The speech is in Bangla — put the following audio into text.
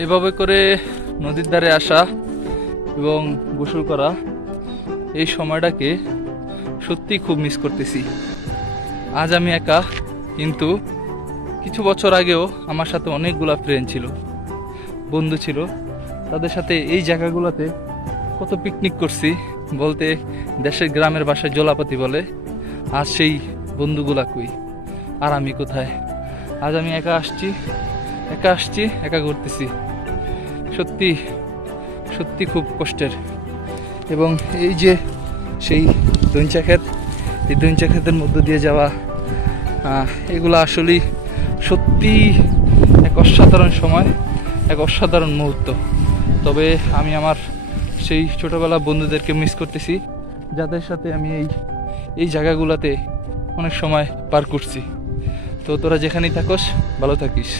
এভাবে করে নদীর ধারে আসা এবং গোসল করা, এই সময়টাকে সত্যি খুব মিস করতেছি। আজ আমি একা, কিন্তু কিছু বছর আগেও আমার সাথে অনেকগুলা ফ্রেন্ড ছিল, বন্ধু ছিল। তাদের সাথে এই জায়গাগুলোতে কত পিকনিক করছি, বলতে দেশের গ্রামের বাসায় জলাপাতি বলে। আজ সেই বন্ধুগুলা কই, আর আমি কোথায়? আজ আমি একা আসছি, একা ঘুরতেছি। সত্যি সত্যি খুব কষ্টের। এবং এই যে সেই দইঞ্চা ক্ষেত, এই দইঞ্চা ক্ষেতের মধ্য দিয়ে যাওয়া, এগুলো আসলেই সত্যি এক অসাধারণ সময়, এক অসাধারণ মুহূর্ত। তবে আমি আমার সেই ছোটোবেলা বন্ধুদেরকে মিস করতেছি, যাদের সাথে আমি এই জায়গাগুলোতে অনেক সময় পার করছি। তো তোরা যেখানেই থাকস, ভালো থাকিস।